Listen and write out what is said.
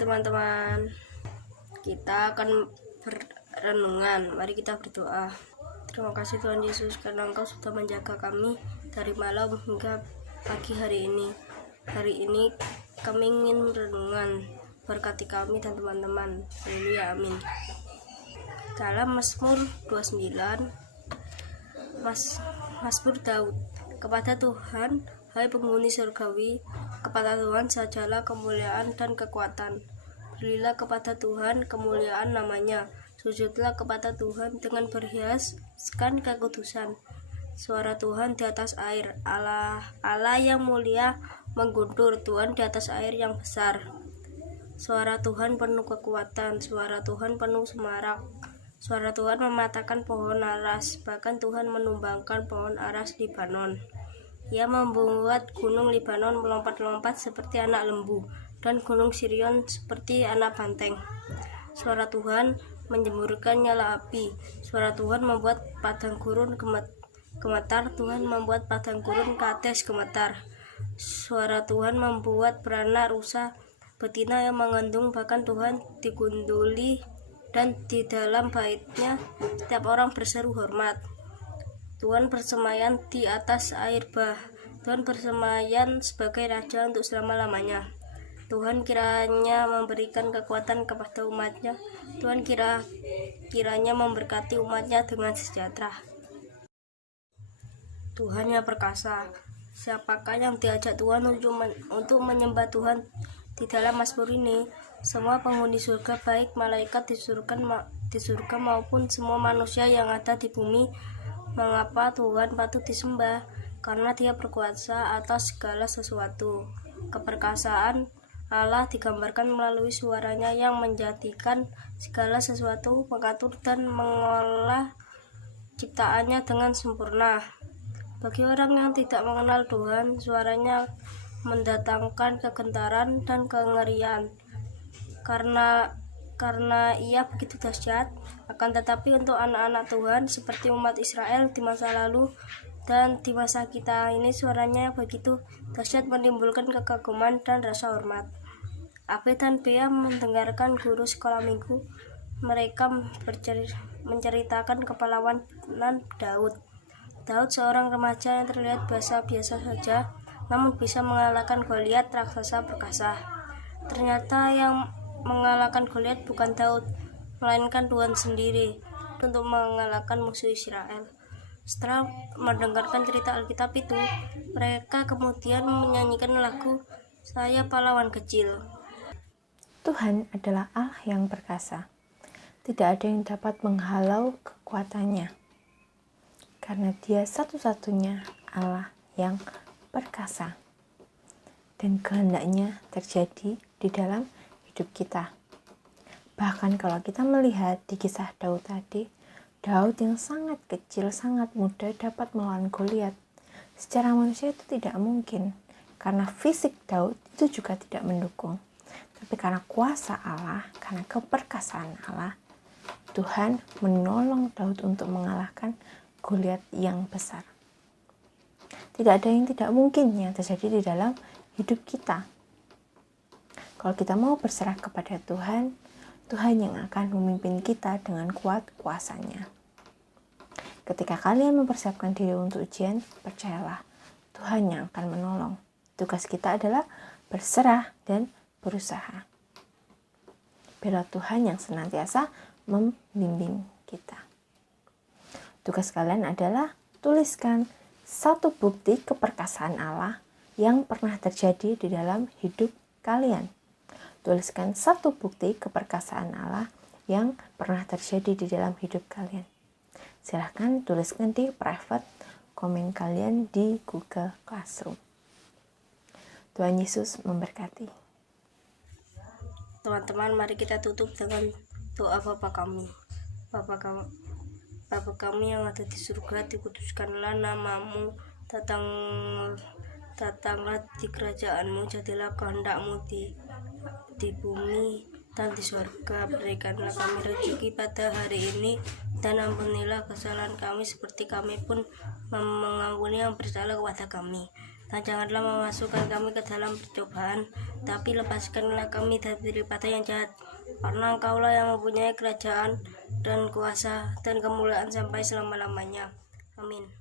teman-teman, kita akan berenungan. Mari kita berdoa. Terima kasih Tuhan Yesus karena Engkau sudah menjaga kami dari malam hingga pagi hari ini. Hari ini kami ingin berenungan. Berkati kami dan teman-teman. Haleluya, amin. Dalam Mazmur 29, Mazmur Daud. Kepada Tuhan, hai penghuni surgawi, kepada Tuhan sajalah kemuliaan dan kekuatan. Berilah kepada Tuhan kemuliaan namanya. Sujudlah kepada Tuhan dengan berhiaskan kekudusan. Suara Tuhan di atas air, Allah yang mulia mengguntur, Tuhan di atas air yang besar. Suara Tuhan penuh kekuatan, suara Tuhan penuh semarak. Suara Tuhan mematahkan pohon aras, bahkan Tuhan menumbangkan pohon aras Libanon. Ia membuat gunung Libanon melompat-lompat seperti anak lembu, dan gunung Sirion seperti anak banteng. Suara Tuhan menjemurkan nyala api. Suara Tuhan membuat padang gurun gemetar. Tuhan membuat padang gurun Kades gemetar. Suara Tuhan membuat beranak rusa betina yang mengandung, bahkan Tuhan digunduli, dan di dalam baitnya setiap orang berseru hormat. Tuhan bersemayam di atas air bah. Tuhan bersemayam sebagai raja untuk selama-lamanya. Tuhan kiranya memberikan kekuatan kepada umatnya. Tuhan kiranya memberkati umatnya dengan sejahtera. Tuhan yang perkasa. Siapakah yang diajak Tuhan untuk menyembah Tuhan? Di dalam Mazmur ini, semua penghuni surga, baik malaikat di surga maupun semua manusia yang ada di bumi, mengapa Tuhan patut disembah? Karena Dia berkuasa atas segala sesuatu. Keperkasaan Allah digambarkan melalui suaranya yang menjadikan segala sesuatu, mengatur dan mengolah ciptaannya dengan sempurna. Bagi orang yang tidak mengenal Tuhan, suaranya mendatangkan kegentaran dan kengerian karena ia begitu dahsyat. Akan tetapi untuk anak-anak Tuhan seperti umat Israel di masa lalu dan di masa kita ini, suaranya begitu dahsyat menimbulkan kekaguman dan rasa hormat. Abe dan Bea mendengarkan guru sekolah minggu. Mereka menceritakan kepahlawanan Daud. Daud seorang remaja yang terlihat biasa-biasa saja, namun bisa mengalahkan Goliat, raksasa perkasa. Ternyata yang mengalahkan Goliat bukan Daud, melainkan Tuhan sendiri untuk mengalahkan musuh Israel. Setelah mendengarkan cerita Alkitab itu, mereka kemudian menyanyikan lagu Saya Pahlawan Kecil. Tuhan adalah Allah yang perkasa. Tidak ada yang dapat menghalau kekuatannya, karena Dia satu-satunya Allah yang perkasa, dan kehendaknya terjadi di dalam hidup kita. Bahkan kalau kita melihat di kisah Daud tadi, Daud yang sangat kecil, sangat muda dapat melawan Goliat. Secara manusia itu tidak mungkin, karena fisik Daud itu juga tidak mendukung. Tapi karena kuasa Allah, karena keperkasaan Allah, Tuhan menolong Daud untuk mengalahkan Goliat yang besar. Tidak ada yang tidak mungkin yang terjadi di dalam hidup kita. Kalau kita mau berserah kepada Tuhan, Tuhan yang akan memimpin kita dengan kuat kuasanya. Ketika kalian mempersiapkan diri untuk ujian, percayalah, Tuhan yang akan menolong. Tugas kita adalah berserah dan berusaha. Biarlah Tuhan yang senantiasa membimbing kita. Tugas kalian adalah tuliskan satu bukti keperkasaan Allah yang pernah terjadi di dalam hidup kalian. Tuliskan satu bukti keperkasaan Allah yang pernah terjadi di dalam hidup kalian. Silahkan tuliskan di private komen kalian di Google Classroom. Tuhan Yesus memberkati. Teman-teman, mari kita tutup dengan doa Bapa kami. Bapa kami yang ada di surga, dikuduskanlah namamu, datanglah di kerajaanmu, jadilah kehendakmu di bumi dan di surga. Berikanlah kami rezeki pada hari ini, dan ampunilah kesalahan kami seperti kami pun mengampuni yang bersalah kepada kami. dan janganlah memasukkan kami ke dalam percobaan, tapi lepaskanlah kami daripada yang jahat. Karena Engkaulah yang mempunyai kerajaan dan kuasa dan kemuliaan sampai selama-lamanya. Amin.